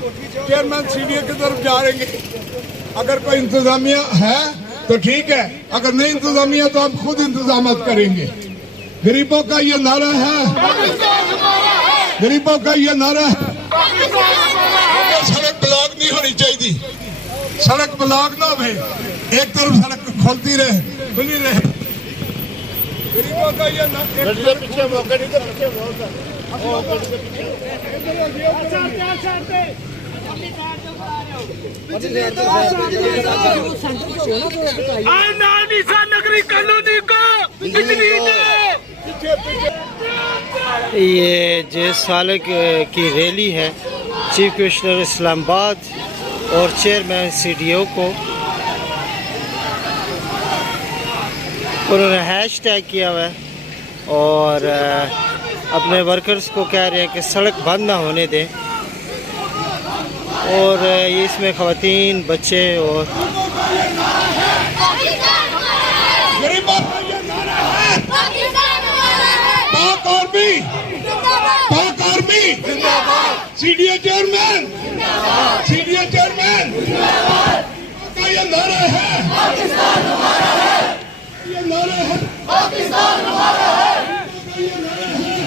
बाद chairman CDA की तरफ जाएंगे। अगर कोई इंतजामिया है तो ठीक है, अगर नहीं इंतजामिया तो हम खुद इंतजाम करेंगे। गरीबों का ये नारा है, गरीबों का ये नारा है। सड़क ब्लॉक नहीं होनी चाहिए, सड़क ब्लॉक ना हो, एक तरफ सड़क खोलती रहे, खुली रहे। गरीबों का ये नगरी कॉलोनी को ये जिस साल की रैली है चीफ कमिश्नर इस्लामाबाद और चेयरमैन सीडीओ को उन्होंने हैशटैग किया हुआ है और अपने वर्कर्स को कह रहे हैं कि सड़क बंद ना होने दें। और ये इसमें ख़वातीन, बच्चे और सीडीए चेयरमैन, सीडीए चेयरमैन का ये नारा है, पाकिस्तान हमारा है, ये नारा है, पाकिस्तान हमारा है,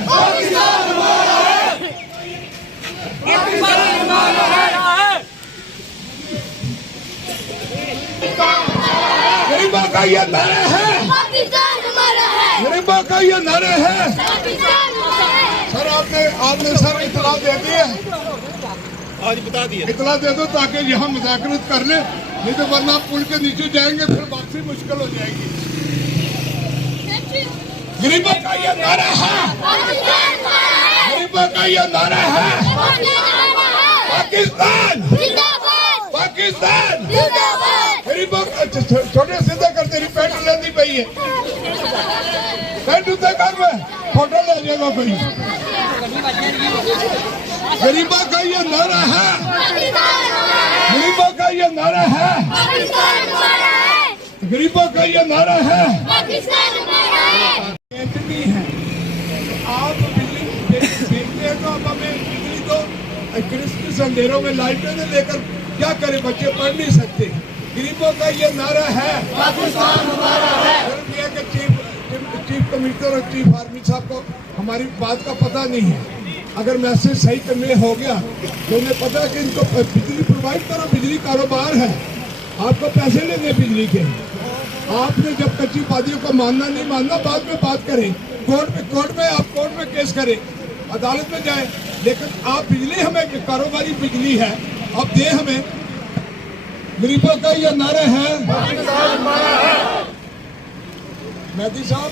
पाकिस्तान हमारा है, पाकिस्तान हमारा है। गरीबों का ये नारा है, पाकिस्तान हमारा है, गरीबों का ये नारा है, पाकिस्तान हमारा है। सर आपने सर इतला दे दी है, आज बता दिया, इतला दे दो ताकि यहाँ मुज़ाकरत कर ले, नहीं तो वरना पुल के नीचे जाएंगे फिर वापसी मुश्किल हो जाएगी। गरीबों का ये नारा है, गरीबों का ये नारा है, पाकिस्तान पाकिस्तान। गरीबों छोटे सीधे कर, तेरी पैंट लेनी पई है, पैंट उतर कर में फोटो ले जाएगा कोई। गरीबों का ये नारा है, गरीबों का ये नारा है, गरीबों का ये नारा है। आप बिजली देखते हैं तो आप हमें बिजली को क्रिसमस अंधेरों में लाइटें लेकर क्या करें, बच्चे पढ़ नहीं सकते। गरीबों का ये नारा है, पाकिस्तान हमारा है। चीफ कमिश्नर और चीफ आर्मी साहब को हमारी बात का पता नहीं है। अगर मैसेज सही करने हो गया तो उन्हें पता है कि इनको बिजली प्रोवाइड करो, बिजली कारोबार है, आपको पैसे लेने बिजली के। आपने जब कच्ची वादियों को मानना नहीं मानना, बाद में बात करें, कोर्ट में आप कोर्ट में केस करें, अदालत में जाए, लेकिन आप बिजली हमें कारोबारी बिजली है, आप दे हमें। गरीबों का ये नारा है, मेहदी साहब।